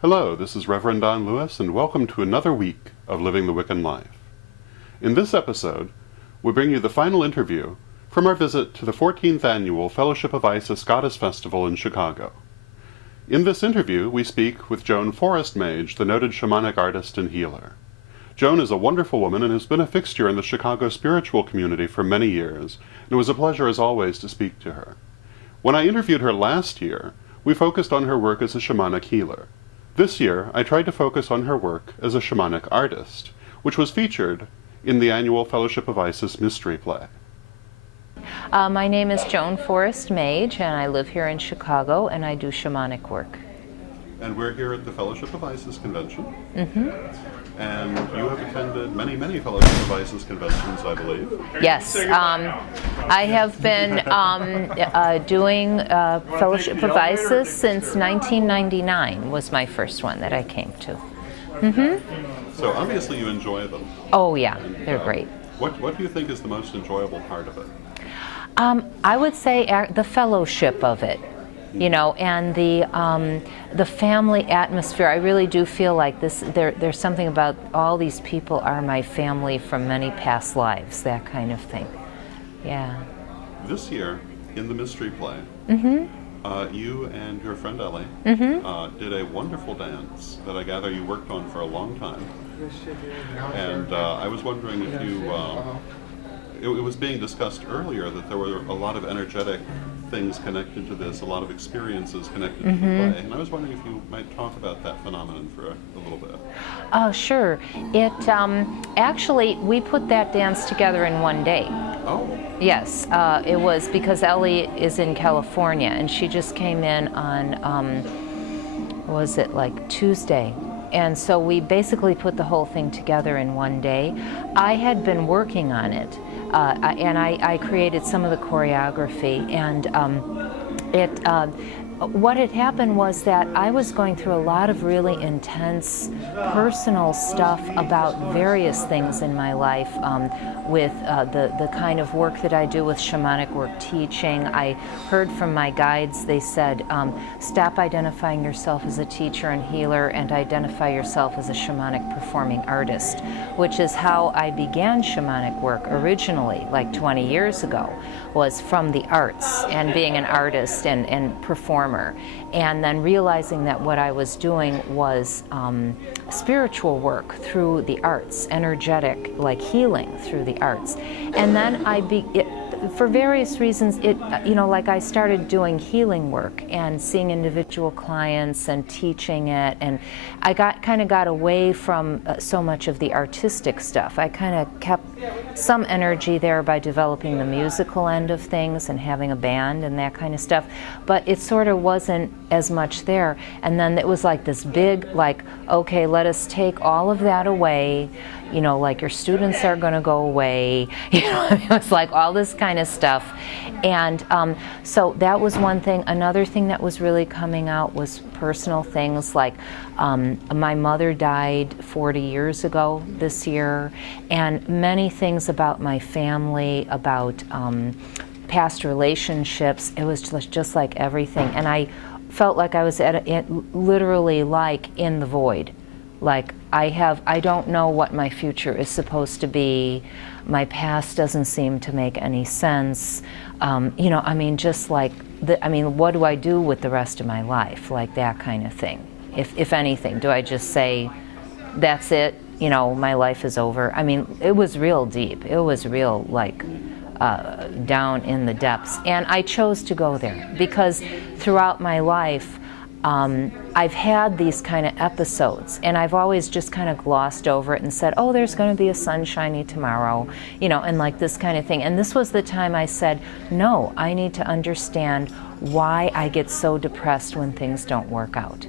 Hello, this is Reverend Don Lewis, and welcome to another week of Living the Wiccan Life. In this episode, we bring you the final interview from our visit to the 14th Annual Fellowship of Isis Goddess Festival in Chicago. In this interview, we speak with Joan Forrest Mage, the noted shamanic artist and healer. Joan is a wonderful woman and has been a fixture in the Chicago spiritual community for many years, and it was a pleasure as always to speak to her. When I interviewed her last year, we focused on her work as a shamanic healer. This year, I tried to focus on her work as a shamanic artist, which was featured in the annual Fellowship of Isis mystery play. My name is Joan Forrest Mage, and I live here in Chicago, and I do shamanic work. And we're here at the Fellowship of Isis convention. Mm-hmm. And you have attended many Fellowship of Isis conventions, I believe. Yes, I have been doing Fellowship of Isis since 1999 was my first one that I came to. Mm-hmm. So obviously you enjoy them. Oh yeah, they're great. What do you think is the most enjoyable part of it? I would say the fellowship of it. You know, and the family atmosphere. I really do feel like this. There's something about all these people are my family from many past lives. That kind of thing. Yeah. This year, in the mystery play, you and your friend Ellie did a wonderful dance that I gather you worked on for a long time. And I was wondering if you. It was being discussed earlier that there were a lot of energetic things connected to this, a lot of experiences connected to the play, and I was wondering if you might talk about that phenomenon for a little bit. Sure. It actually, we put that dance together in one day. Oh. Yes, it was because Ellie is in California, and she just came in on, was it like Tuesday? And so we basically put the whole thing together in one day. I had been working on it, and I created some of the choreography, and what had happened was that I was going through a lot of really intense personal stuff about various things in my life with the kind of work that I do with shamanic work teaching. I heard from my guides, they said, stop identifying yourself as a teacher and healer and identify yourself as a shamanic performing artist, which is how I began shamanic work originally, like 20 years ago, was from the arts and being an artist and performer. And then realizing that what I was doing was spiritual work through the arts, energetic, like healing through the arts. And then for various reasons, like I started doing healing work and seeing individual clients and teaching it, and I kind of got away from so much of the artistic stuff. I kind of kept some energy there by developing the musical end of things and having a band and that kind of stuff, but it sort of wasn't as much there. And then it was like this big, like, okay, let us take all of that away. You know, like your students are going to go away. You know, it was like all this kind of stuff. And so that was one thing. Another thing that was really coming out was personal things, like my mother died 40 years ago this year, and many things about my family, about past relationships. It was just like everything. And I felt like I was literally like in the void. Like I don't know what my future is supposed to be. My past doesn't seem to make any sense. You know, I mean, just like, what do I do with the rest of my life? Like that kind of thing. If anything, do I just say, that's it, you know, my life is over? I mean, it was real deep. It was real, like, down in the depths. And I chose to go there because throughout my life, I've had these kind of episodes, and I've always just kind of glossed over it and said, oh, there's going to be a sunshiny tomorrow, you know, and like this kind of thing. And this was the time I said, no, I need to understand why I get so depressed when things don't work out.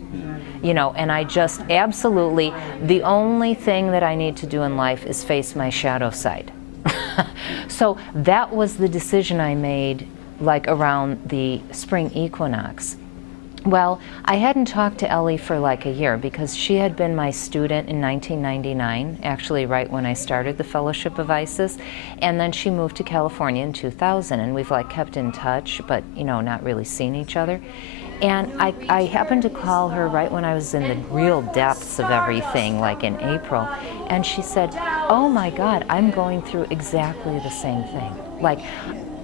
You know, and I just absolutely, the only thing that I need to do in life is face my shadow side. So that was the decision I made, like around the spring equinox. Well, I hadn't talked to Ellie for like a year because she had been my student in 1999, actually right when I started the Fellowship of Isis, and then she moved to California in 2000, and we've like kept in touch, but you know, not really seen each other. And I happened to call her right when I was in the real depths of everything, like in April, and she said, "Oh my God, I'm going through exactly the same thing." Like,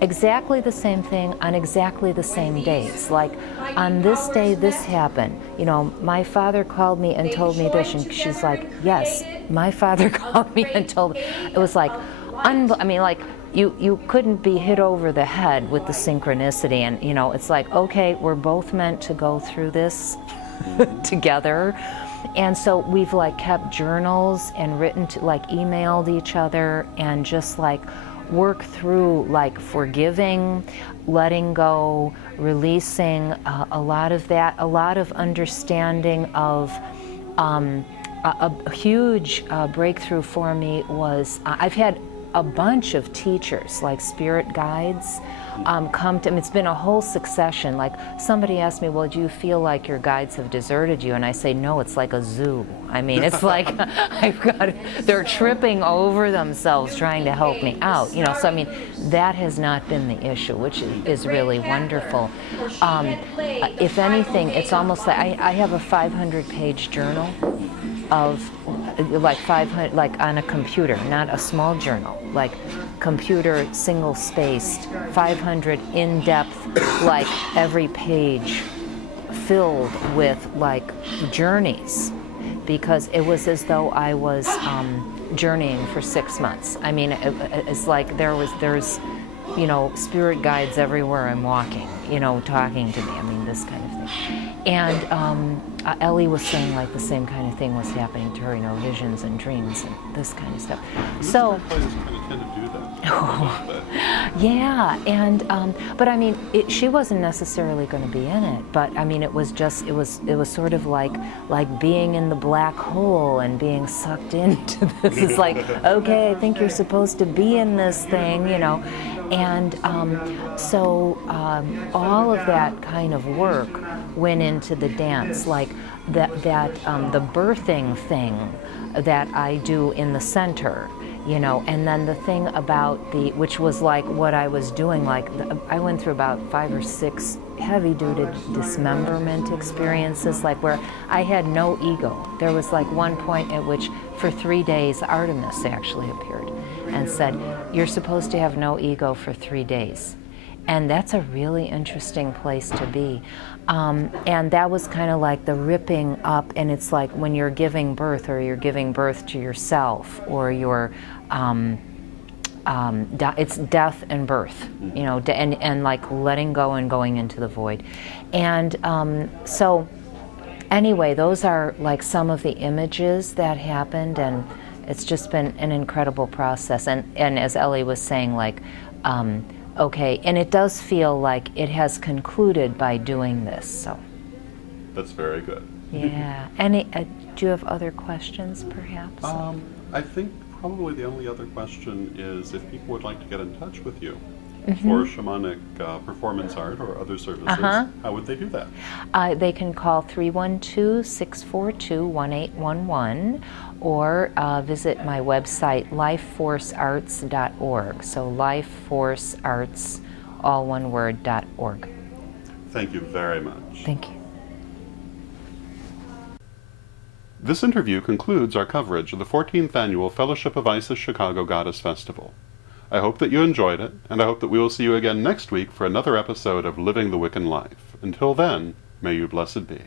exactly the same thing on exactly the same days. Like, on this day this happened. You know, my father called me and told me this, and she's like, yes, my father called me and told me. It was like, I mean, like, you couldn't be hit over the head with the synchronicity, and you know, it's like, okay, we're both meant to go through this together. And so we've like kept journals and written to, like, emailed each other and just like work through like forgiving, letting go, releasing a lot of that, a lot of understanding of a huge breakthrough for me was I've had a bunch of teachers, like spirit guides, come to me. It's been a whole succession. Like, somebody asked me, well, do you feel like your guides have deserted you? And I say, no, it's like a zoo. I mean, it's like they're tripping over themselves trying to help me out. You know, so I mean, that has not been the issue, which is really wonderful. If anything, it's almost like I have a 500-page journal of like 500, like on a computer, not a small journal, like computer single-spaced, 500 in-depth, like every page filled with like journeys, because it was as though I was journeying for 6 months. I mean, it's like there's you know, spirit guides everywhere I'm walking, you know, talking to me. I mean, this kind of thing. And Ellie was saying like the same kind of thing was happening to her, you know, visions and dreams and this kind of stuff. So, yeah, and but I mean, she wasn't necessarily going to be in it, but I mean, it was sort of like being in the black hole and being sucked into this. It's like, okay, I think you're supposed to be in this thing, you know. And so all of that kind of work went into the dance, like the birthing thing that I do in the center, you know, and then the thing about which was like what I was doing, like I went through about 5 or 6 heavy-duty dismemberment experiences, like where I had no ego. There was like one point at which for 3 days Artemis actually appeared and said, you're supposed to have no ego for 3 days. And that's a really interesting place to be. And that was kind of like the ripping up, and it's like when you're giving birth, or you're giving birth to yourself, or you're, it's death and birth, you know, and like letting go and going into the void. And so anyway, those are like some of the images that happened, and it's just been an incredible process. And as Ellie was saying, like, okay, and it does feel like it has concluded by doing this, so. That's very good. Yeah. Any, do you have other questions, perhaps? I think probably the only other question is if people would like to get in touch with you for shamanic performance art or other services, how would they do that? They can call 312-642-1811 or visit my website, lifeforcearts.org. So lifeforcearts, all one word, .org. Thank you very much. Thank you. This interview concludes our coverage of the 14th Annual Fellowship of Isis Chicago Goddess Festival. I hope that you enjoyed it, and I hope that we will see you again next week for another episode of Living the Wiccan Life. Until then, may you blessed be.